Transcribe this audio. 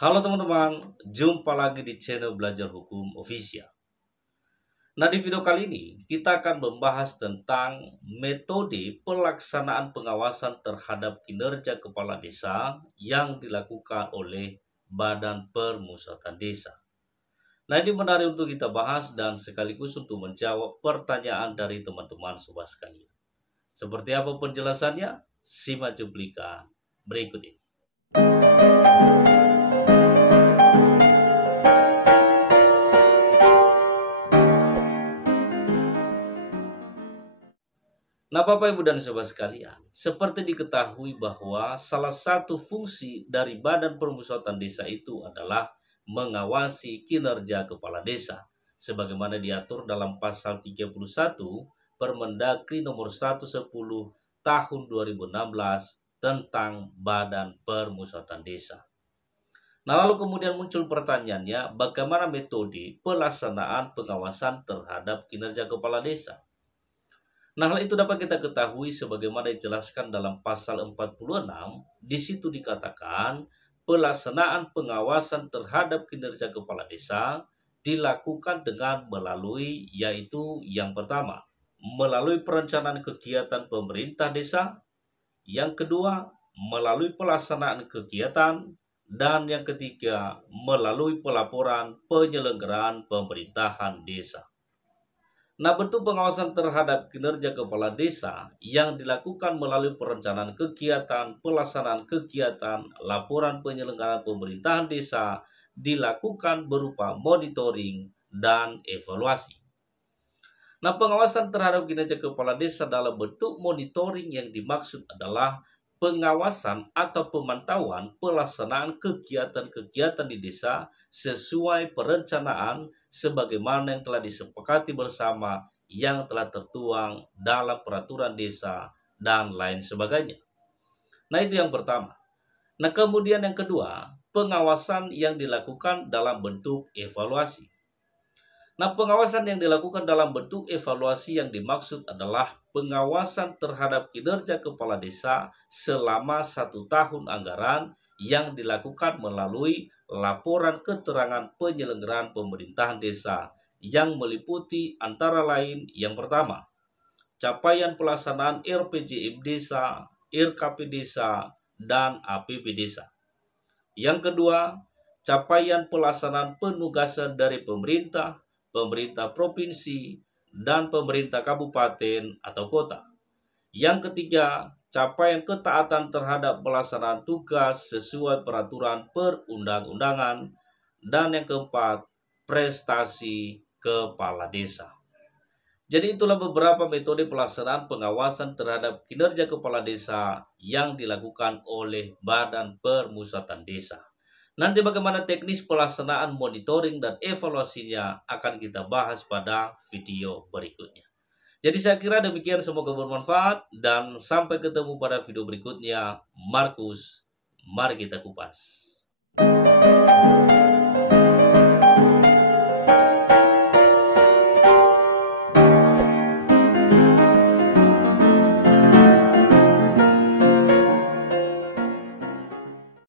Halo teman-teman, jumpa lagi di channel Belajar Hukum Official. Nah, di video kali ini kita akan membahas tentang metode pelaksanaan pengawasan terhadap kinerja kepala desa yang dilakukan oleh Badan Permusatan Desa. Nah, ini menarik untuk kita bahas dan sekaligus untuk menjawab pertanyaan dari teman-teman sobat sekalian. Seperti apa penjelasannya? Simak cuplikan berikut ini. Nah, Bapak Ibu dan Sobat sekalian, seperti diketahui bahwa salah satu fungsi dari Badan Permusatan Desa itu adalah mengawasi kinerja kepala desa, sebagaimana diatur dalam pasal 31 Permendagri nomor 110 tahun 2016 tentang Badan Permusatan Desa. Nah, lalu kemudian muncul pertanyaannya, bagaimana metode pelaksanaan pengawasan terhadap kinerja kepala desa? Nah, hal itu dapat kita ketahui sebagaimana dijelaskan dalam pasal 46. Di situ dikatakan pelaksanaan pengawasan terhadap kinerja kepala desa dilakukan dengan melalui, yaitu yang pertama, melalui perencanaan kegiatan pemerintah desa, yang kedua, melalui pelaksanaan kegiatan, dan yang ketiga, melalui pelaporan penyelenggaraan pemerintahan desa. Nah, bentuk pengawasan terhadap kinerja kepala desa yang dilakukan melalui perencanaan kegiatan, pelaksanaan kegiatan, laporan penyelenggaraan pemerintahan desa dilakukan berupa monitoring dan evaluasi. Nah, pengawasan terhadap kinerja kepala desa dalam bentuk monitoring yang dimaksud adalah pengawasan atau pemantauan pelaksanaan kegiatan-kegiatan di desa sesuai perencanaan sebagaimana yang telah disepakati bersama yang telah tertuang dalam peraturan desa dan lain sebagainya. Nah, itu yang pertama. Nah, kemudian yang kedua, pengawasan yang dilakukan dalam bentuk evaluasi. Nah, pengawasan yang dilakukan dalam bentuk evaluasi yang dimaksud adalah pengawasan terhadap kinerja kepala desa selama 1 tahun anggaran yang dilakukan melalui laporan keterangan penyelenggaraan pemerintahan desa yang meliputi antara lain yang pertama, capaian pelaksanaan RPJM desa, RKP desa, dan APB desa. Yang kedua, capaian pelaksanaan penugasan dari pemerintah provinsi, dan pemerintah kabupaten atau kota. Yang ketiga, capaian ketaatan terhadap pelaksanaan tugas sesuai peraturan perundang-undangan. Dan yang keempat, prestasi kepala desa. Jadi itulah beberapa metode pelaksanaan pengawasan terhadap kinerja kepala desa yang dilakukan oleh Badan Permusatan Desa. Nanti bagaimana teknis pelaksanaan monitoring dan evaluasinya akan kita bahas pada video berikutnya. Jadi saya kira demikian, semoga bermanfaat dan sampai ketemu pada video berikutnya. Markus, mari kita kupas.